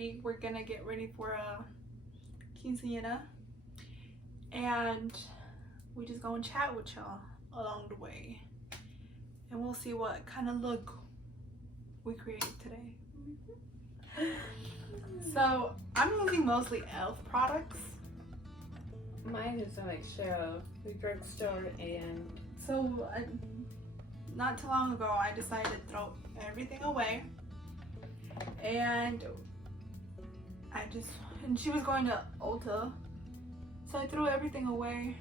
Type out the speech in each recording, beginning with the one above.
ready. We're gonna get ready for a quinceañera, and we just gonna chat with y'all along the way, and we'll see what kind of look we create today. So I'm using mostly e.l.f. products. Mine is a mixture of the drugstore and... So not too long ago, I decided to throw everything away, and she was going to Ulta, so I threw everything away,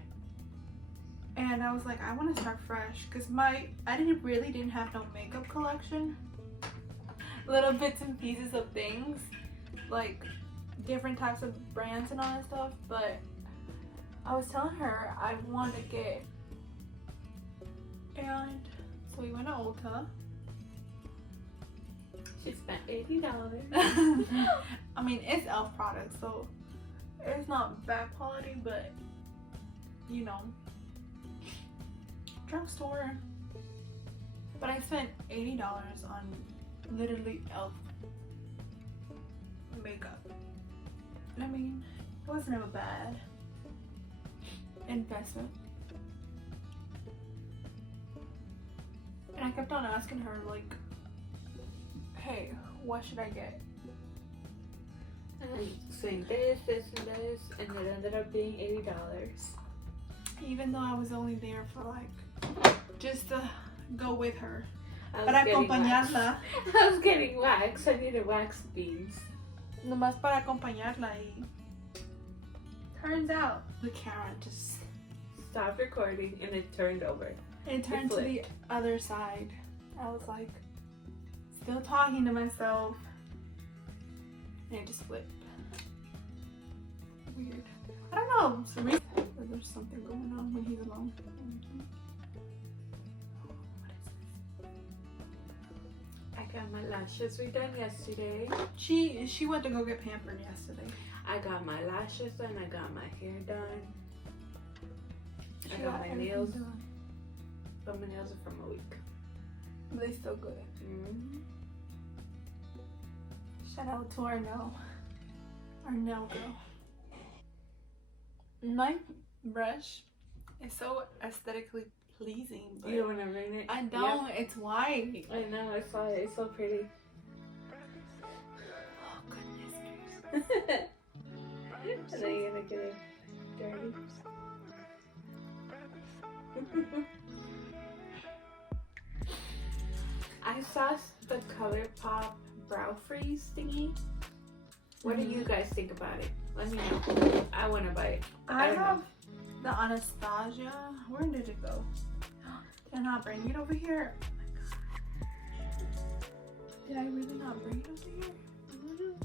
and I was like, I want to start fresh, because I didn't have no makeup collection. Little bits and pieces of things, like different types of brands and all that stuff, but I was telling her I wanted to get, and so we went to Ulta. She spent $80. I mean, it's e.l.f. products, so it's not bad quality, but you know, drugstore. But I spent $80 on literally e.l.f. makeup. I mean, it wasn't a bad investment. And I kept on asking her, like, hey, what should I get? And saying this, and this, and it ended up being $80. Even though I was only there for like, just to go with her. I Para acompañarla. I was getting wax. I needed wax beads. Nomás para acompañarla, y turns out the camera just Stopped recording and it turned over. it turned to the other side. I was like still talking to myself, and it just flipped. Weird. I don't know. There's something going on when he's alone. What is this? I got my lashes redone yesterday. She went to go get pampered yesterday. I got my lashes done. I got my hair done. I She got my everything nails. done. But my nails are from a week. They still good. Mm-hmm. Shout out to our nail girl. My brush is so aesthetically pleasing, but You don't want to ruin it? I don't. Yep. It's white. I know. I saw it. It's so pretty. Oh goodness. And then you're gonna get it dirty. I saw the ColourPop brow freeze thingy. What do you guys think about it? Let me know. I want to buy it. I don't have know. the Anastasia. Where did it go? Did I not bring it over here? Oh my god. Did I really not bring it over here?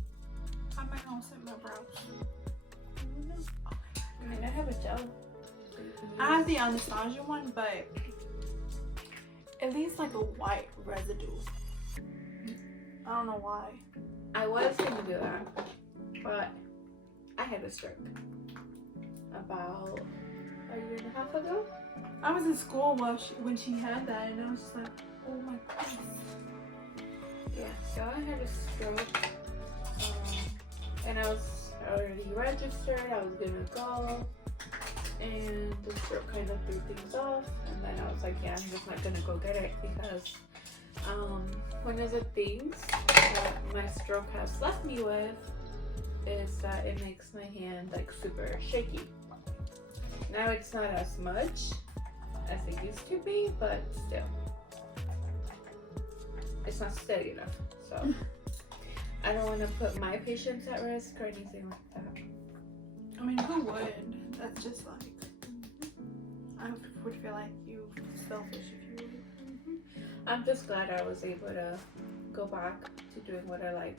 I might not set my brows. Oh I mean, I have a gel. I have the Anastasia one, but it leaves like a white residue. I don't know why. I was gonna do that, but I had a stroke about a year and a half ago. I was in school when she had that, and I was just like, oh my goodness. Yeah, so I had a stroke, and I was already registered. I was gonna go, and the stroke kind of threw things off. And then I was like, yeah, I'm just not gonna go get it, because one of the things that my stroke has left me with is that it makes my hand like super shaky. Now it's not as much as it used to be, but still, it's not steady enough. So I don't want to put my patients at risk or anything like that. I mean, who would? That's just like, I would feel like you selfish if you would. I'm just glad I was able to go back to doing what I like.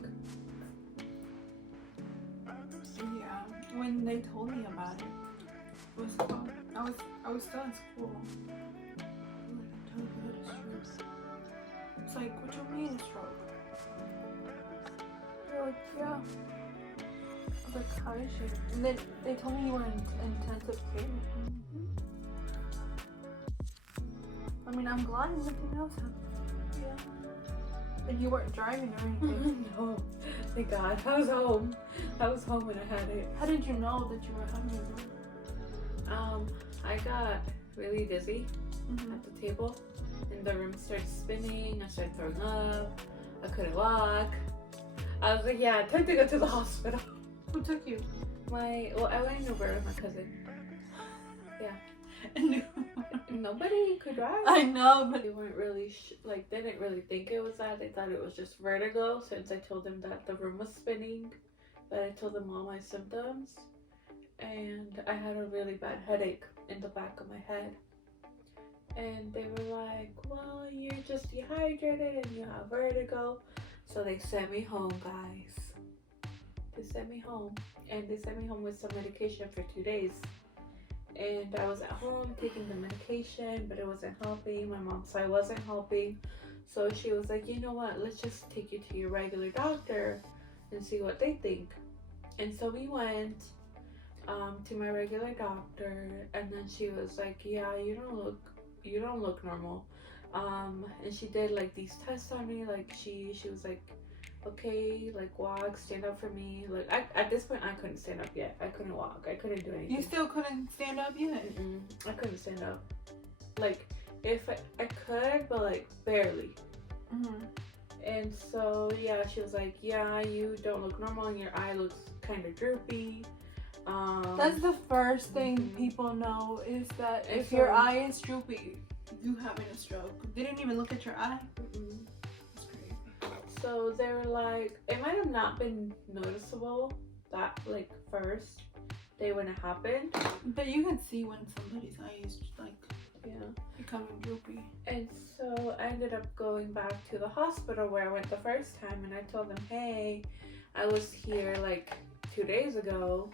Yeah, when they told me about it, it was fun. I was still in school. I'm like, I told you I had a stroke. It's like, what do you mean a stroke? They're like, yeah. I was like, how is she? And then they told me you were in intensive care. I mean, I'm glad nothing else happened. Yeah. And you weren't driving or anything. No, thank God. I was home. I was home when I had it. How did you know that you were having it? I got really dizzy Mm-hmm. at the table, and the room started spinning. I started throwing up. I couldn't walk. I was like, yeah, time to go to the hospital. Who took you? I went in Uber with my cousin. And Nobody could drive. I know, but They weren't really they didn't really think it was that. They thought it was just vertigo, since I told them that the room was spinning. But I told them all my symptoms, and I had a really bad headache in the back of my head. And they were like, well, you're just dehydrated and you have vertigo. So they sent me home, guys. They sent me home, and they sent me home with some medication for 2 days. And I was at home taking the medication, but it wasn't helping. My mom saw I wasn't helping. So she was like, you know what, let's just take you to your regular doctor and see what they think. And so we went to my regular doctor, and then she was like, yeah, you don't look normal. And she did like these tests on me. Like she was like, okay, like walk, stand up for me. Like at this point I couldn't stand up yet. I couldn't walk. I couldn't do anything. you still couldn't stand up yet? I couldn't stand up. Like if I could, but like barely. Mm-hmm. And so yeah, she was like, yeah, you don't look normal, and your eye looks kind of droopy. That's the first thing people know, is that if your eye is droopy, you having a stroke. They didn't even look at your eye. That's crazy. So they were like, it might have not been noticeable that like first day when it happened, But you can see when somebody's eye is like yeah, becoming droopy. and so I ended up going back to the hospital where I went the first time, and I told them, hey, I was here like 2 days ago,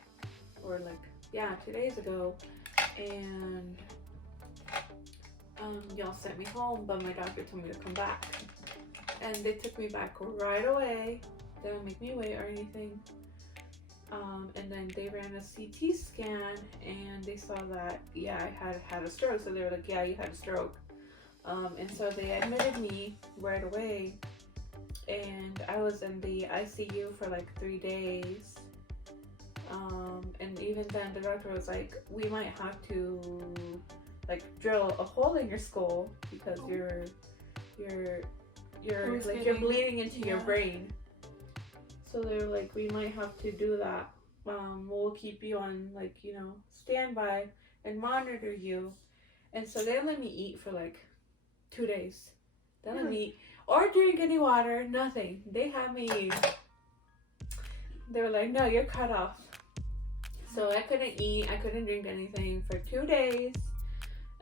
or like, yeah, 2 days ago, and y'all sent me home, but my doctor told me to come back. And they took me back right away. They didn't make me wait or anything. And then they ran a CT scan, and they saw that, yeah, I had a stroke. So they were like, yeah, you had a stroke. And so they admitted me right away. And I was in the ICU for like 3 days. And even then the doctor was like, we might have to like drill a hole in your skull because you're bleeding into your brain. So they were like, we might have to do that. We'll keep you on like, standby and monitor you. And so they let me eat for like 2 days. They let me eat or drink any water, nothing. They had me, they were like, no, you're cut off. So I couldn't eat, I couldn't drink anything for 2 days.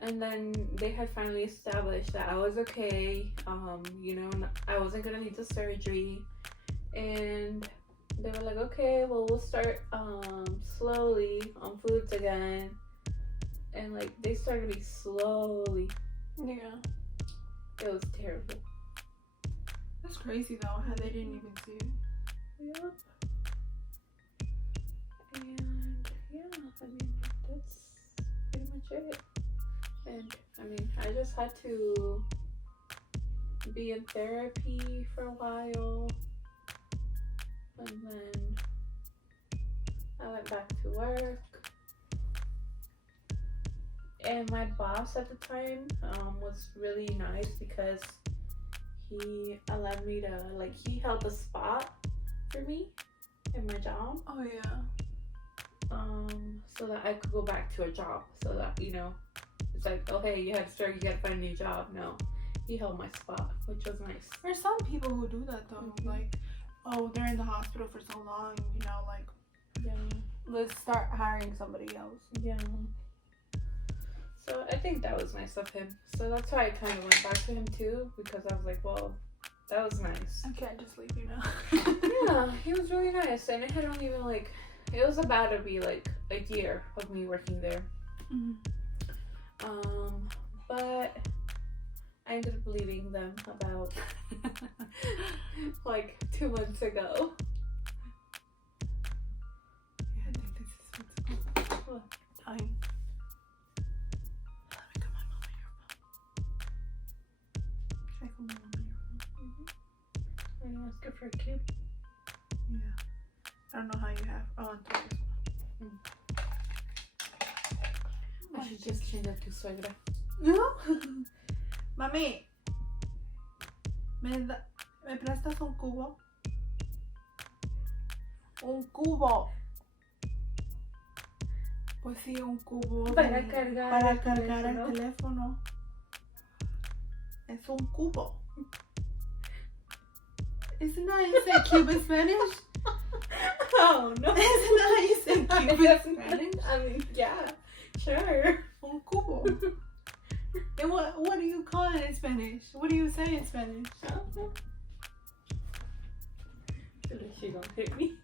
And then they had finally established that I was okay, I wasn't gonna need the surgery. And they were like, okay, well, we'll start slowly on foods again. And like, they started me slowly. Yeah. It was terrible. That's crazy though, how they didn't even see it. Yep. And yeah, I mean, that's pretty much it. And I mean, I just had to be in therapy for a while. And then I went back to work. And my boss at the time was really nice because he allowed me to, like, he held a spot for me in my job. Oh yeah. So that I could go back to a job. So that, it's like, oh hey, you had a stroke, you gotta find a new job. No, he held my spot, which was nice. There's some people who do that though, like, oh, they're in the hospital for so long, like, Yeah. let's start hiring somebody else. Yeah. So I think that was nice of him. So that's why I kind of went back to him too, because I was like, well, that was nice. I can't just leave you now. Yeah, he was really nice, and it had only been like, it was about to be like a year of me working there. Mm-hmm. But I ended up leaving them about like 2 months ago. Yeah, I think this is what's What? time. Let me cut my mama earphone. Should I cut my mama earphone? for a cube. Yeah. I don't know how you have. Oh, on top. I should just change that to suegra. No. Mami, ¿me prestas un cubo? Un cubo. Pues sí, un cubo. Para cargar el el teléfono. Es un cubo. Isn't that how you say cube in Spanish? Oh, no. Isn't that how you say cube in Spanish? I mean, yeah, sure. Un cubo. And what do you call it in Spanish? What do you say in Spanish? I don't know. I feel like she gonna hit me.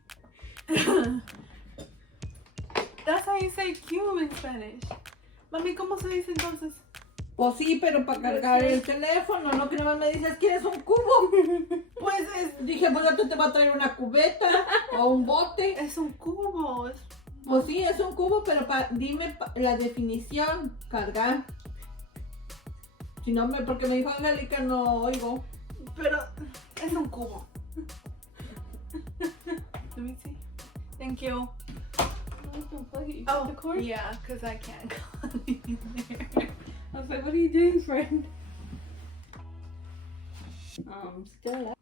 That's how you say cube in Spanish. Mami, ¿cómo se dice entonces? Pues sí, pero para cargar el teléfono, no que nomás me dices, ¿quieres un cubo? Pues Dije, pues ya te va a traer una cubeta o un bote. es un cubo. Pues sí, es un cubo, pero dime la definición, cargar. Si no, porque me dijo Angelica, no oigo. Pero es un cubo. Let me see. Thank you. Oh, yeah, because I can't go in there. I was like, what are you doing, friend? Still up.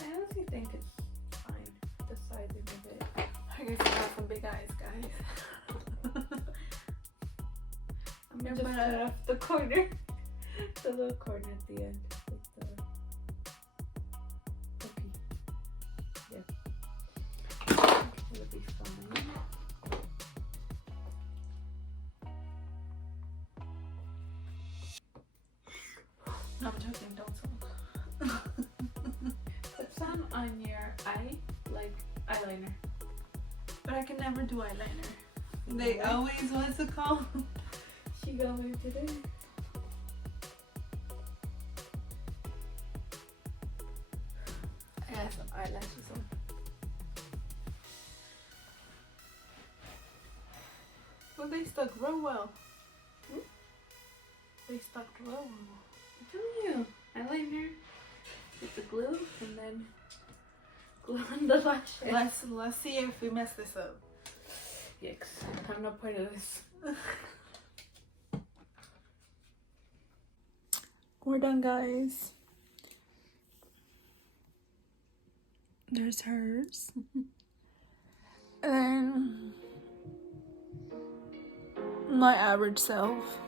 I honestly think it's fine. The sizing of it. I guess I got some big eyes, guys. I'm gonna just cut off the corner. The little corner at the end. Like the... Okay. Yeah. It'll be fine. I'm joking, don't smoke. Put some on your eye, like eyeliner. But I can never do eyeliner. They always, what's it called? She got me today. I got some eyelashes on. Well, they stuck real well. They stuck real well. I'm telling you, eyeliner with the glue and then glue on the lashes. Let's see if we mess this up. Yikes, I'm not part of this. We're done, guys. There's hers. And then my average self.